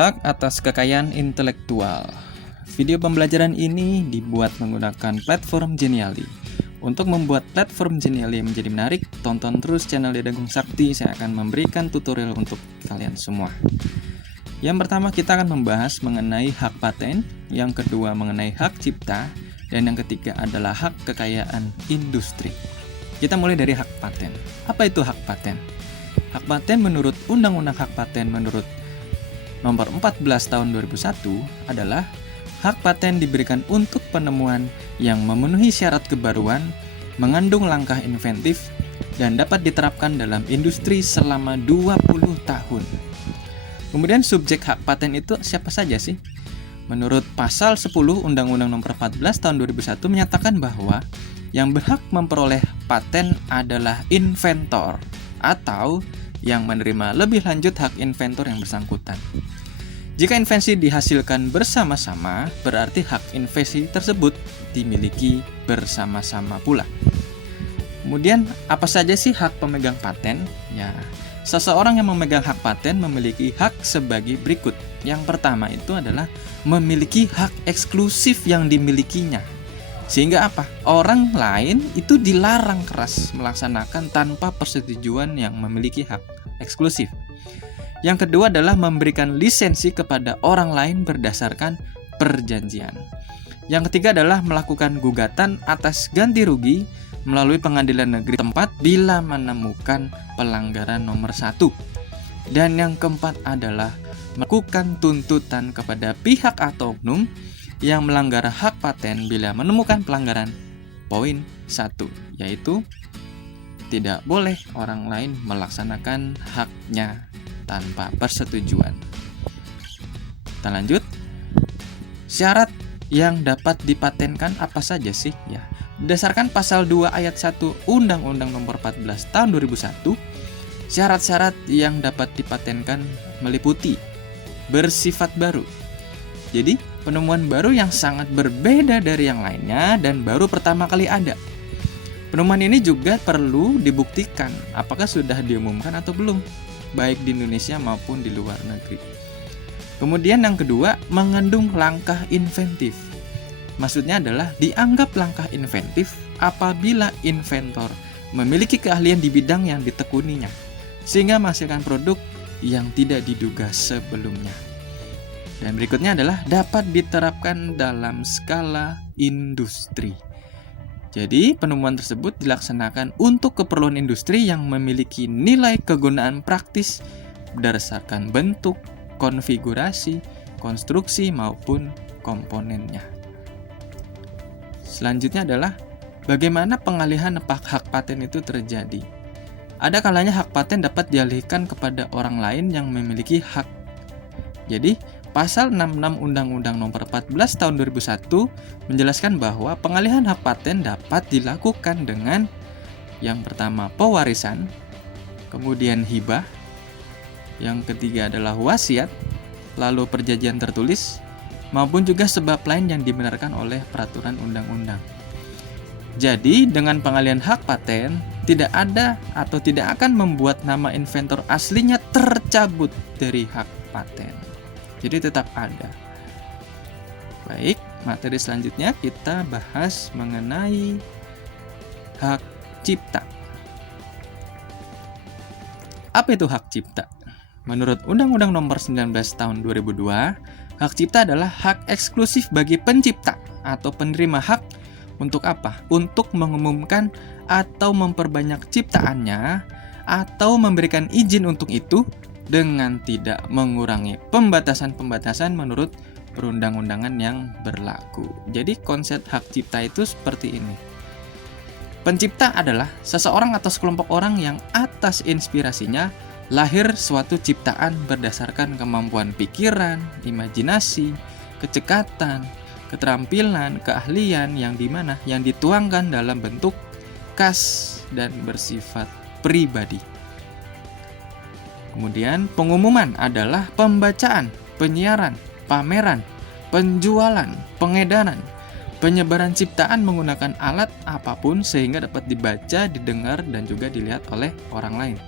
Hak atas kekayaan intelektual. Video pembelajaran ini dibuat menggunakan platform Genially. Untuk membuat platform Genially menjadi menarik, tonton terus channel Dedagung Sakti. Saya akan memberikan tutorial untuk kalian semua. Yang pertama kita akan membahas mengenai hak paten, yang kedua mengenai hak cipta, dan yang ketiga adalah hak kekayaan industri. Kita mulai dari hak paten. Apa itu hak paten? Hak paten menurut Undang-Undang Hak Paten menurut Nomor 14 Tahun 2001 adalah hak paten diberikan untuk penemuan yang memenuhi syarat kebaruan, mengandung langkah inventif, dan dapat diterapkan dalam industri selama 20 tahun. Kemudian subjek hak paten itu siapa saja sih? Menurut pasal 10 Undang-Undang Nomor 14 Tahun 2001 menyatakan bahwa yang berhak memperoleh paten adalah inventor atau yang menerima lebih lanjut hak inventor yang bersangkutan. Jika invensi dihasilkan bersama-sama, berarti hak invensi tersebut dimiliki bersama-sama pula. Kemudian, apa saja sih hak pemegang paten? Ya, seseorang yang memegang hak paten memiliki hak sebagai berikut. Yang pertama itu adalah memiliki hak eksklusif yang dimilikinya. Sehingga apa? Orang lain itu dilarang keras melaksanakan tanpa persetujuan yang memiliki hak eksklusif. Yang kedua adalah memberikan lisensi kepada orang lain berdasarkan perjanjian. Yang ketiga adalah melakukan gugatan atas ganti rugi melalui pengadilan negeri tempat bila menemukan pelanggaran nomor 1. Dan yang keempat adalah melakukan tuntutan kepada pihak atau oknum yang melanggar hak paten bila menemukan pelanggaran. Poin 1, yaitu tidak boleh orang lain melaksanakan haknya tanpa persetujuan. Kita lanjut. Syarat yang dapat dipatenkan apa saja sih? Ya, berdasarkan pasal 2 ayat 1 Undang-Undang Nomor 14 Tahun 2001, syarat-syarat yang dapat dipatenkan meliputi bersifat baru. Jadi, penemuan baru yang sangat berbeda dari yang lainnya dan baru pertama kali ada. Penemuan ini juga perlu dibuktikan apakah sudah diumumkan atau belum, baik di Indonesia maupun di luar negeri. Kemudian yang kedua, mengandung langkah inventif. Maksudnya adalah dianggap langkah inventif apabila inventor memiliki keahlian di bidang yang ditekuninya, sehingga menghasilkan produk yang tidak diduga sebelumnya. Dan berikutnya adalah dapat diterapkan dalam skala industri. Jadi, penemuan tersebut dilaksanakan untuk keperluan industri yang memiliki nilai kegunaan praktis berdasarkan bentuk, konfigurasi, konstruksi, maupun komponennya. Selanjutnya adalah bagaimana pengalihan hak paten itu terjadi. Ada kalanya hak paten dapat dialihkan kepada orang lain yang memiliki hak. Jadi, Pasal 66 Undang-Undang Nomor 14 Tahun 2001 menjelaskan bahwa pengalihan hak paten dapat dilakukan dengan yang pertama pewarisan, kemudian hibah, yang ketiga adalah wasiat, lalu perjanjian tertulis, maupun juga sebab lain yang dibenarkan oleh peraturan undang-undang. Jadi, dengan pengalihan hak paten, tidak ada atau tidak akan membuat nama inventor aslinya tercabut dari hak paten. Jadi tetap ada. Baik, materi selanjutnya kita bahas mengenai hak cipta. Apa itu hak cipta? Menurut Undang-Undang Nomor 19 Tahun 2002, hak cipta adalah hak eksklusif bagi pencipta atau penerima hak untuk apa? Untuk mengumumkan atau memperbanyak ciptaannya atau memberikan izin untuk itu dengan tidak mengurangi pembatasan-pembatasan menurut perundang-undangan yang berlaku. Jadi konsep hak cipta itu seperti ini. Pencipta adalah seseorang atau sekelompok orang yang atas inspirasinya lahir suatu ciptaan berdasarkan kemampuan pikiran, imajinasi, kecekatan, keterampilan, keahlian yang dimana yang dituangkan dalam bentuk khas dan bersifat pribadi. Kemudian pengumuman adalah pembacaan, penyiaran, pameran, penjualan, pengedaran, penyebaran ciptaan menggunakan alat apapun sehingga dapat dibaca, didengar, dan juga dilihat oleh orang lain.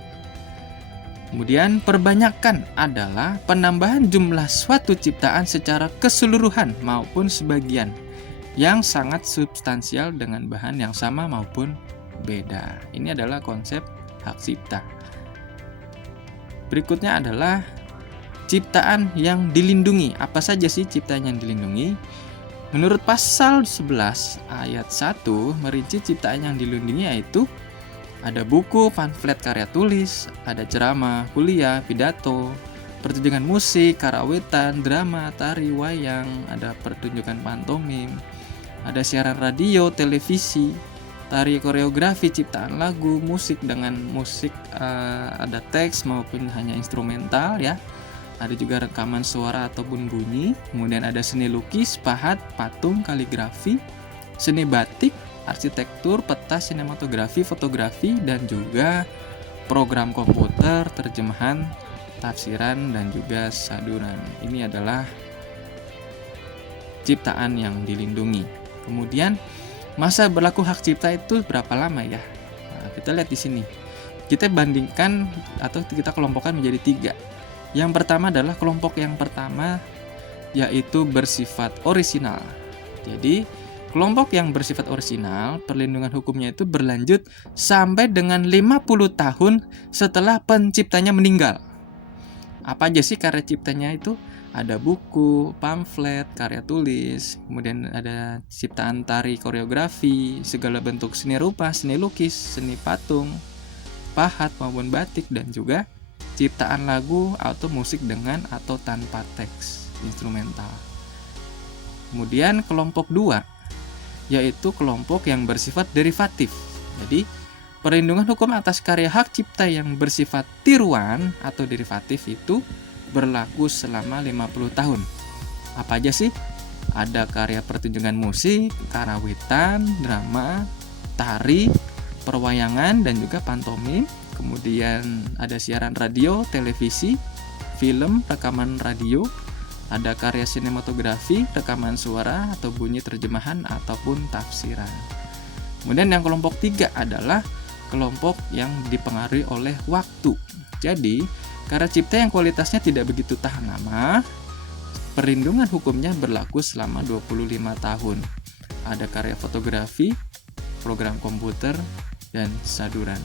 Kemudian perbanyakan adalah penambahan jumlah suatu ciptaan secara keseluruhan maupun sebagian yang sangat substansial dengan bahan yang sama maupun beda. Ini adalah konsep hak cipta. Berikutnya adalah ciptaan yang dilindungi. Apa saja sih ciptaan yang dilindungi? Menurut pasal 11 ayat 1 merinci ciptaan yang dilindungi yaitu ada buku, pamflet karya tulis, ada ceramah, kuliah, pidato, pertunjukan musik, karawitan, drama, tari, wayang, ada pertunjukan pantomim, ada siaran radio, televisi, tari koreografi, ciptaan lagu, musik dengan musik ada teks maupun hanya instrumental ya. Ada juga rekaman suara ataupun bunyi. Kemudian ada seni lukis, pahat, patung, kaligrafi, seni batik, arsitektur, peta, sinematografi, fotografi, dan juga program komputer, terjemahan, tafsiran, dan juga saduran. Ini adalah ciptaan yang dilindungi. Kemudian masa berlaku hak cipta itu berapa lama ya? Nah, kita lihat di sini. Kita bandingkan atau kita kelompokkan menjadi 3. Yang pertama adalah kelompok yang pertama yaitu bersifat orisinal. Jadi kelompok yang bersifat orisinal, perlindungan hukumnya itu berlanjut sampai dengan 50 tahun setelah penciptanya meninggal. Apa aja sih karya ciptanya itu? Ada buku, pamflet, karya tulis, kemudian ada ciptaan tari koreografi, segala bentuk seni rupa, seni lukis, seni patung, pahat maupun batik, dan juga ciptaan lagu atau musik dengan atau tanpa teks, instrumental. Kemudian kelompok 2 yaitu kelompok yang bersifat derivatif. Jadi, perlindungan hukum atas karya hak cipta yang bersifat tiruan atau derivatif itu berlaku selama 50 tahun. Apa aja sih? Ada karya pertunjukan musik, karawitan, drama, tari, perwayangan, dan juga pantomim. Kemudian ada siaran radio, televisi, film, rekaman radio, ada karya sinematografi, rekaman suara atau bunyi terjemahan ataupun tafsiran. Kemudian yang kelompok 3 adalah kelompok yang dipengaruhi oleh waktu. Jadi, karya cipta yang kualitasnya tidak begitu tahan lama, perlindungan hukumnya berlaku selama 25 tahun. Ada karya fotografi, program komputer, dan saduran.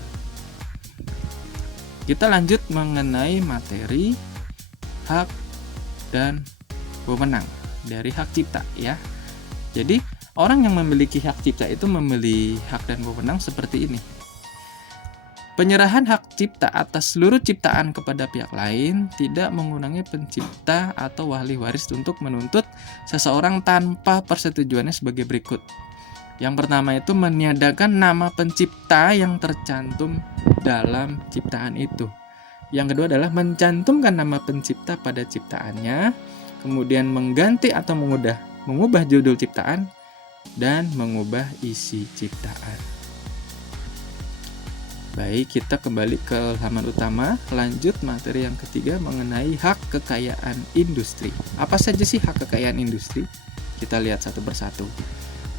Kita lanjut mengenai materi hak dan wewenang dari hak cipta ya. Jadi orang yang memiliki hak cipta itu memiliki hak dan wewenang seperti ini. Penyerahan hak cipta atas seluruh ciptaan kepada pihak lain tidak mengurangi pencipta atau ahli waris untuk menuntut seseorang tanpa persetujuannya sebagai berikut. Yang pertama itu meniadakan nama pencipta yang tercantum dalam ciptaan itu. Yang kedua adalah mencantumkan nama pencipta pada ciptaannya, kemudian mengganti atau mengubah judul ciptaan, dan mengubah isi ciptaan. Baik, kita kembali ke halaman utama, lanjut materi yang ketiga mengenai hak kekayaan industri. Apa saja sih hak kekayaan industri? Kita lihat satu persatu.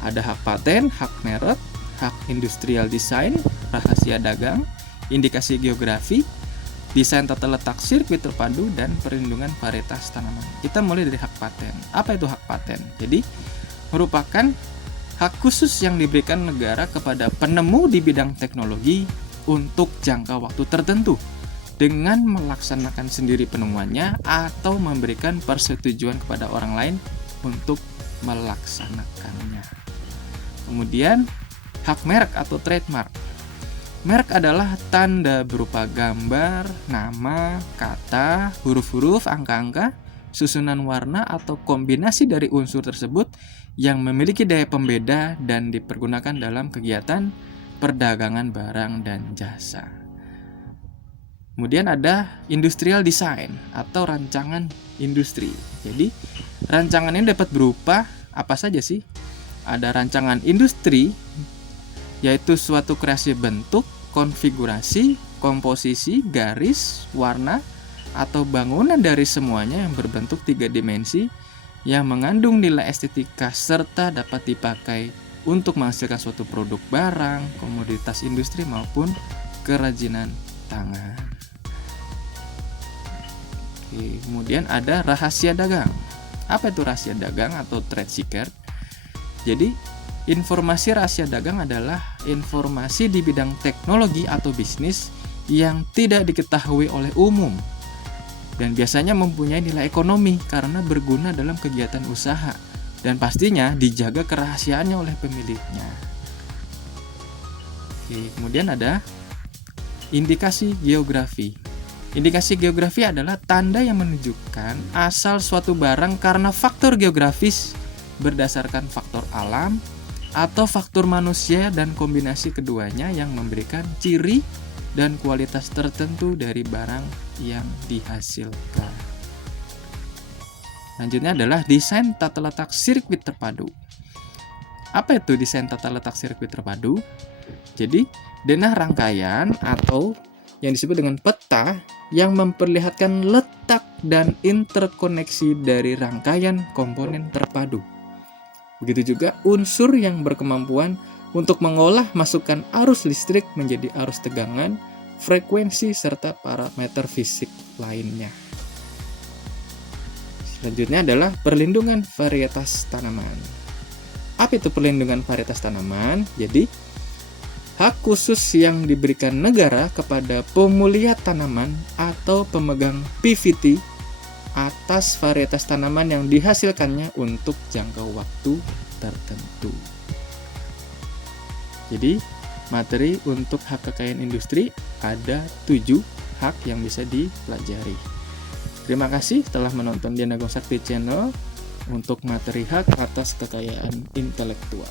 Ada hak paten, hak merek, hak industrial design, rahasia dagang, indikasi geografi, desain tata letak sirkuit terpadu, dan perlindungan varietas tanaman. Kita mulai dari hak paten. Apa itu hak paten? Jadi, merupakan hak khusus yang diberikan negara kepada penemu di bidang teknologi untuk jangka waktu tertentu dengan melaksanakan sendiri penemuannya atau memberikan persetujuan kepada orang lain untuk melaksanakannya. Kemudian, hak merek atau trademark. Merek adalah tanda berupa gambar, nama, kata, huruf-huruf, angka-angka, susunan warna, atau kombinasi dari unsur tersebut yang memiliki daya pembeda dan dipergunakan dalam kegiatan perdagangan barang dan jasa. Kemudian ada industrial design atau rancangan industri. Jadi, rancangan ini dapat berupa apa saja sih? Ada rancangan industri, yaitu suatu kreasi bentuk, konfigurasi, komposisi, garis, warna, atau bangunan dari semuanya yang berbentuk 3 dimensi yang mengandung nilai estetika serta dapat dipakai untuk menghasilkan suatu produk barang, komoditas industri maupun kerajinan tangan. Kemudian ada rahasia dagang. Apa itu rahasia dagang atau trade secret? Jadi, informasi rahasia dagang adalah informasi di bidang teknologi atau bisnis yang tidak diketahui oleh umum dan biasanya mempunyai nilai ekonomi karena berguna dalam kegiatan usaha dan pastinya dijaga kerahasiaannya oleh pemiliknya. Kemudian ada indikasi geografi. Indikasi geografi adalah tanda yang menunjukkan asal suatu barang karena faktor geografis berdasarkan faktor alam atau faktor manusia dan kombinasi keduanya yang memberikan ciri dan kualitas tertentu dari barang yang dihasilkan. Selanjutnya adalah desain tata letak sirkuit terpadu. Apa itu desain tata letak sirkuit terpadu? Jadi, denah rangkaian atau yang disebut dengan peta yang memperlihatkan letak dan interkoneksi dari rangkaian komponen terpadu. Begitu juga unsur yang berkemampuan untuk mengolah masukan arus listrik menjadi arus tegangan, frekuensi, serta parameter fisik lainnya. Selanjutnya adalah perlindungan varietas tanaman. Apa itu perlindungan varietas tanaman? Jadi, hak khusus yang diberikan negara kepada pemulihan tanaman atau pemegang PVT atas varietas tanaman yang dihasilkannya untuk jangka waktu tertentu. Jadi, materi untuk hak kekayaan industri ada 7 hak yang bisa dipelajari. Terima kasih telah menonton Dian Agung Sakti Channel untuk materi hak atas kekayaan intelektual.